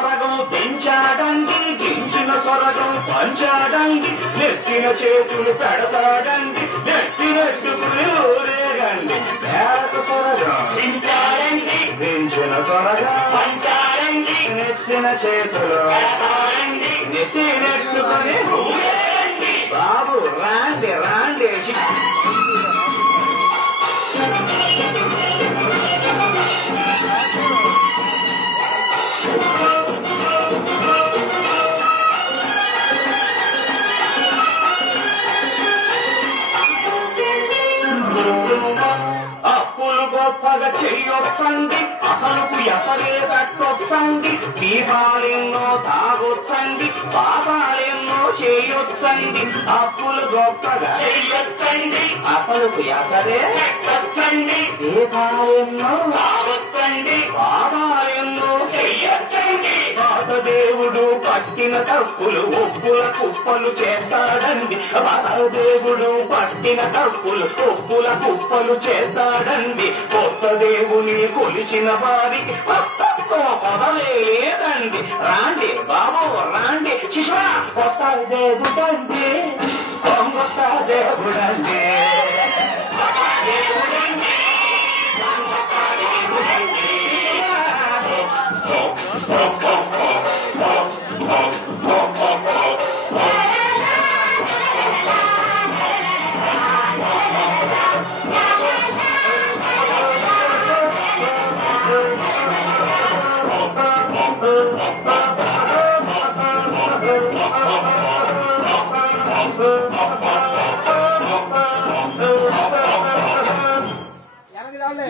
సొరగం పెంచాడండి, గించిన సొరగం పంచాడండి, నెత్తిన చేతులు పెడతాడండి, నెత్తినెట్టుకుని ఊరేగండి. పేరక సొరగం పెంచాడండి, గించిన సొరగం పంచాడండి, నెత్తిన చేతులు పెడతాడండి, నెత్తినెట్టుకుని ఊరేగండి. బాబు రాండి రాండి. అప్పులు గొప్పగా చెయ్యొచ్చండి, అసలుకు ఎసరే కట్టొచ్చండి, దీపాలెన్నో తాగొచ్చండి, పాపాలెన్నో చేయొచ్చండి. అప్పులు గొప్పగా చెయ్యొచ్చండి, అసలుకు ఎసరే కట్టొచ్చండి, దీపాలెన్నో తాగొచ్చండి, పాపాలెన్నో చెయ్యొచ్చండి. దేవుడు పట్టిన తప్పులు ఒప్పుల కుప్పలు చేస్తాడండి, దేవుడు పట్టిన తప్పులు ఒప్పుల కుప్పలు చేస్తాడండి. కొత్త దేవుని కొలిచిన వారికి కొత్తతో మొదలే లేదండి. రాండి బాబు రాండి శిశువా, కొత్త దేవుడండి, కొత్త దేవుడండి,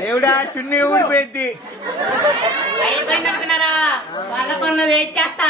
దేవుడా చున్నీ ఊడిపోయింది. అయిపోయింది అనుకున్నారా? వాళ్ళ కొన్న వెయిట్ చేస్తా.